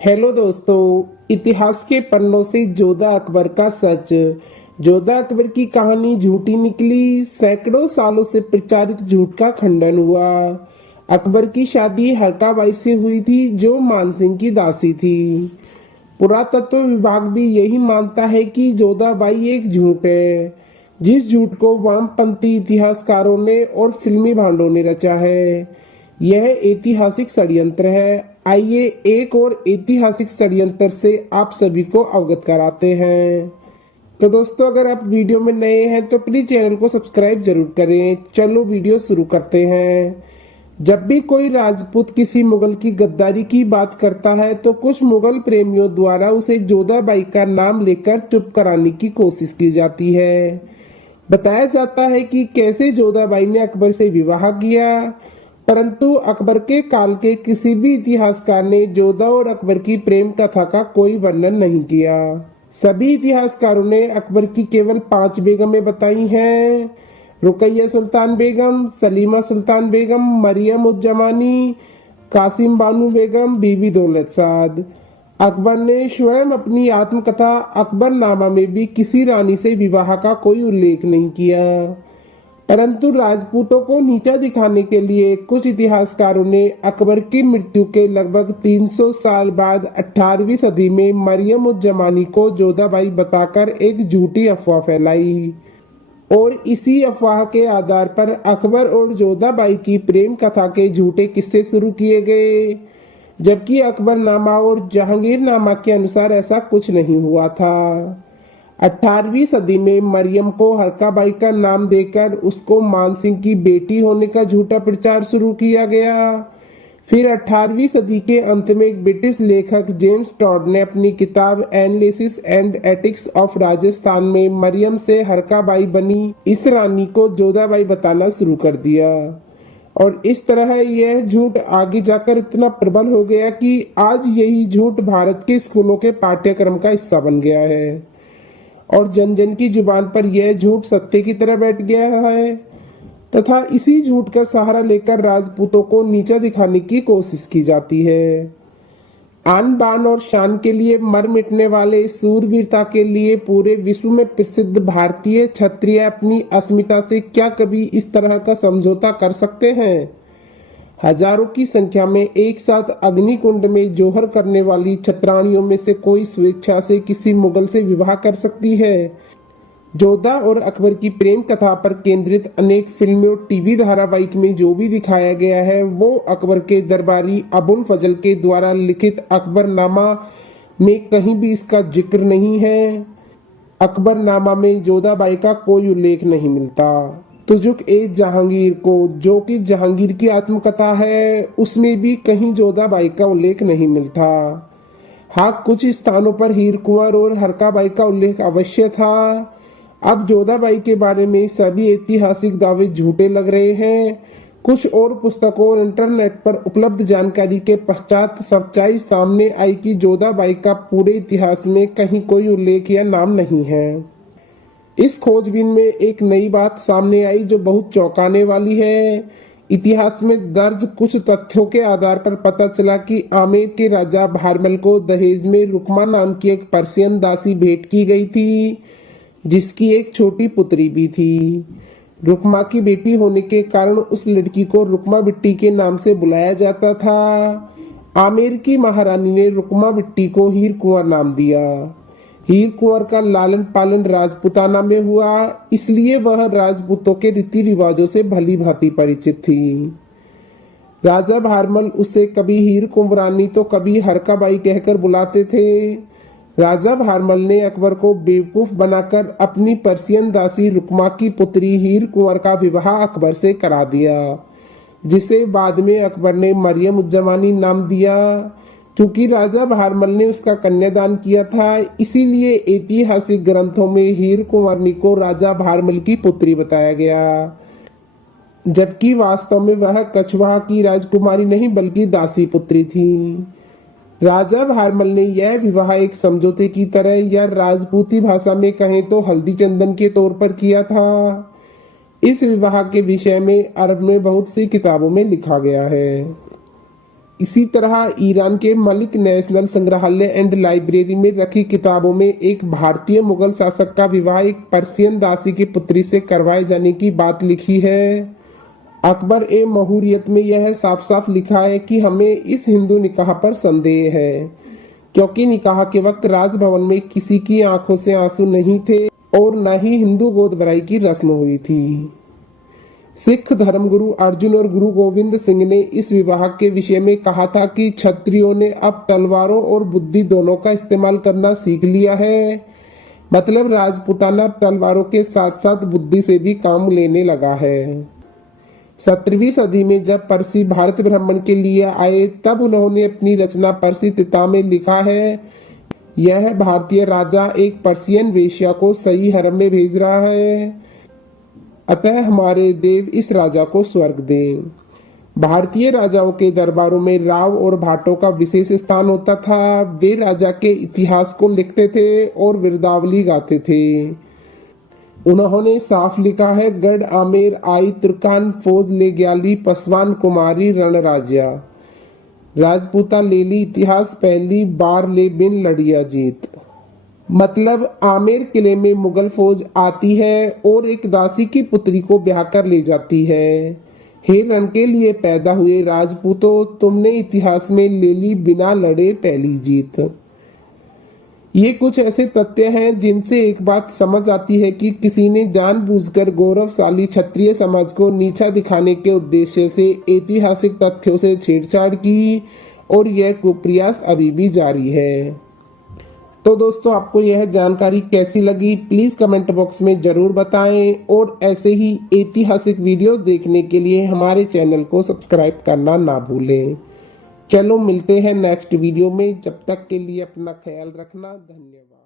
Hello दोस्तों, इतिहास के पन्नों से जोधा अकबर का सच। जोधा अकबर की कहानी झूठी निकली। सैकड़ों सालों से प्रचारित झूठ का खंडन हुआ। अकबर की शादी हरका बाई से हुई थी, जो मानसिंह की दासी थी। पुरातत्व विभाग भी यही मानता है कि जोधा बाई एक झूठ है, जिस झूठ को वामपंथी इतिहासकारों ने और फिल्मी भांडों ने रचा है। यह ऐतिहासिक षड्यंत्र है। आइए एक और ऐतिहासिक षड्यंत्र से आप सभी को अवगत कराते हैं। तो दोस्तों, अगर आप वीडियो में नए हैं तो प्लीज चैनल को सब्सक्राइब जरूर करें। चलो वीडियो शुरू करते हैं। जब भी कोई राजपूत किसी मुगल की गद्दारी की बात करता है तो कुछ मुगल प्रेमियों द्वारा उसे जोधाबाई का नाम लेकर चुप कराने की कोशिश की जाती है। बताया जाता है कि कैसे जोधाबाई ने अकबर से विवाह किया, परंतु अकबर के काल के किसी भी इतिहासकार ने जोधा और अकबर की प्रेम कथा का कोई वर्णन नहीं किया। सभी इतिहासकारों ने अकबर की केवल 5 बेगमें बताई हैं: रुकैया सुल्तान बेगम, सलीमा सुल्तान बेगम, मरियम उज जमानी, कासिम बानू बेगम, बीबी दौलत साद। अकबर ने स्वयं अपनी आत्मकथा अकबरनामा में भी किसी रानी से विवाह का कोई उल्लेख नहीं किया, परंतु राजपूतों को नीचा दिखाने के लिए कुछ इतिहासकारों ने अकबर की मृत्यु के लगभग 300 साल बाद 18वीं सदी में मरियम उज जमानी को जोधाबाई बताकर एक झूठी अफवाह फैलाई, और इसी अफवाह के आधार पर अकबर और जोधाबाई की प्रेम कथा के झूठे किस्से शुरू किए गए, जबकि अकबरनामा और जहांगीरनामा के अनुसार ऐसा कुछ नहीं हुआ था। 18वीं सदी में मरियम को हरका बाई का नाम देकर उसको मानसिंह की बेटी होने का झूठा प्रचार शुरू किया गया। फिर 18वीं सदी के अंत में एक ब्रिटिश लेखक जेम्स टॉड ने अपनी किताब analysis and ethics of Rajasthan में मरियम से हरका बाई बनी इस रानी को जोधाबाई बताना शुरू कर दिया, और इस तरह यह झूठ आगे जाकर इतना प्रबल हो गया कि आज यही झूठ भारत के स्कूलों के पाठ्यक्रम का हिस्सा बन गया है, और जन जन की जुबान पर यह झूठ सत्य की तरह बैठ गया है, तथा इसी झूठ का सहारा लेकर राजपूतों को नीचा दिखाने की कोशिश की जाती है। आन बान और शान के लिए मर मिटने वाले, सूरवीरता के लिए पूरे विश्व में प्रसिद्ध भारतीय क्षत्रिय अपनी अस्मिता से क्या कभी इस तरह का समझौता कर सकते हैं? हजारों की संख्या में एक साथ अग्निकुंड में जोहर करने वाली छत्राणियों में से कोई स्वेच्छा से किसी मुगल से विवाह कर सकती है? जोधा और अकबर की प्रेम कथा पर केंद्रित अनेक फिल्में और टीवी धारावाहिक में जो भी दिखाया गया है वो अकबर के दरबारी अबुल फजल के द्वारा लिखित अकबरनामा में कहीं भी इसका जिक्र नहीं है। अकबरनामा में जोधाबाई का कोई उल्लेख नहीं मिलता। तुजुक ए जहांगीर को, जो कि जहांगीर की आत्मकथा है, उसमें भी कहीं जोधाबाई का उल्लेख नहीं मिलता। हाँ, कुछ स्थानों पर हीर कुंवर और हरका बाई का उल्लेख अवश्य था। अब जोधाबाई के बारे में सभी ऐतिहासिक दावे झूठे लग रहे हैं। कुछ और पुस्तकों और इंटरनेट पर उपलब्ध जानकारी के पश्चात सच्चाई सामने आई कि जोधाबाई का पूरे इतिहास में कहीं कोई उल्लेख या नाम नहीं है। इस खोजबीन में एक नई बात सामने आई जो बहुत चौंकाने वाली है। इतिहास में दर्ज कुछ तथ्यों के आधार पर पता चला कि आमेर के राजा भारमल को दहेज में रुकमा नाम की एक पर्शियन दासी भेंट की गई थी, जिसकी एक छोटी पुत्री भी थी। रुकमा की बेटी होने के कारण उस लड़की को रुकमा बिट्टी के नाम से बुलाया जाता था। आमेर की महारानी ने रुकमा बिट्टी को हीर कुंवर नाम दिया। हीर कुंवर का लालन पालन राजपुताना में हुआ, इसलिए वह राजपूतों के रीति रिवाजों से भली भांति परिचित थी। राजा भारमल उसे कभी हीर कुंवरानी तो कभी हरका बाई कहकर बुलाते थे। राजा भारमल ने अकबर को बेवकूफ बनाकर अपनी पर्शियन दासी रुकमा की पुत्री हीर कुंवर का विवाह अकबर से करा दिया, जिसे बाद में अकबर ने मरियम उज जमानी नाम दिया। चूंकि राजा भारमल ने उसका कन्यादान किया था, इसीलिए ऐतिहासिक ग्रंथों में हीर कुंवरनी को राजा भारमल की पुत्री बताया गया, जबकि वास्तव में वह कछवाहा की राजकुमारी नहीं बल्कि दासी पुत्री थी। राजा भारमल ने यह विवाह एक समझौते की तरह या राजपूती भाषा में कहें तो हल्दी चंदन के तौर पर किया था। इस विवाह के विषय में अरब में बहुत सी किताबों में लिखा गया है। इसी तरह ईरान के मलिक नेशनल संग्रहालय एंड लाइब्रेरी में रखी किताबों में एक भारतीय मुगल शासक का विवाह एक पर्शियन दासी की पुत्री से करवाए जाने की बात लिखी है। अकबर ए महुरियत में यह साफ साफ लिखा है कि हमें इस हिंदू निकाह पर संदेह है, क्योंकि निकाह के वक्त राजभवन में किसी की आंखों से आंसू नहीं थे और न ही हिंदू गोद भराई की रस्म हुई थी। सिख धर्मगुरु अर्जुन और गुरु गोविंद सिंह ने इस विवाह के विषय में कहा था कि क्षत्रियों ने अब तलवारों और बुद्धि दोनों का इस्तेमाल करना सीख लिया है। मतलब राजपूताना तलवारों के साथ साथ बुद्धि से भी काम लेने लगा है। 17वीं सदी में जब परसी भारत भ्रमण के लिए आए तब उन्होंने अपनी रचना परसी तिता में लिखा है, यह भारतीय राजा एक पर्शियन वेश्या को सही हरम में भेज रहा है, अतः हमारे देव इस राजा को स्वर्ग दें। भारतीय राजाओं के दरबारों में राव और भाटों का विशेष स्थान होता था। वे राजा के इतिहास को लिखते थे और विरदावली गाते थे। उन्होंने साफ लिखा है, गढ़ आमेर आई तुर्कान फौज ले ग्याली पसवान कुमारी रणराज्या, राजपूता लेली इतिहास पहली बार ले बिन लड़िया जीत। मतलब आमेर किले में मुगल फौज आती है और एक दासी की पुत्री को ब्याह कर ले जाती है। हे रण के लिए पैदा हुए राजपूतों, तुमने इतिहास में ले ली बिना लड़े पहली जीत। ये कुछ ऐसे तथ्य हैं जिनसे एक बात समझ आती है कि किसी ने जानबूझकर गौरवशाली क्षत्रिय समाज को नीचा दिखाने के उद्देश्य से ऐतिहासिक तथ्यों से छेड़छाड़ की और यह कुप्रयास अभी भी जारी है। तो दोस्तों, आपको यह जानकारी कैसी लगी प्लीज कमेंट बॉक्स में जरूर बताएं और ऐसे ही ऐतिहासिक वीडियोस देखने के लिए हमारे चैनल को सब्सक्राइब करना ना भूलें। चलो मिलते हैं नेक्स्ट वीडियो में, जब तक के लिए अपना ख्याल रखना। धन्यवाद।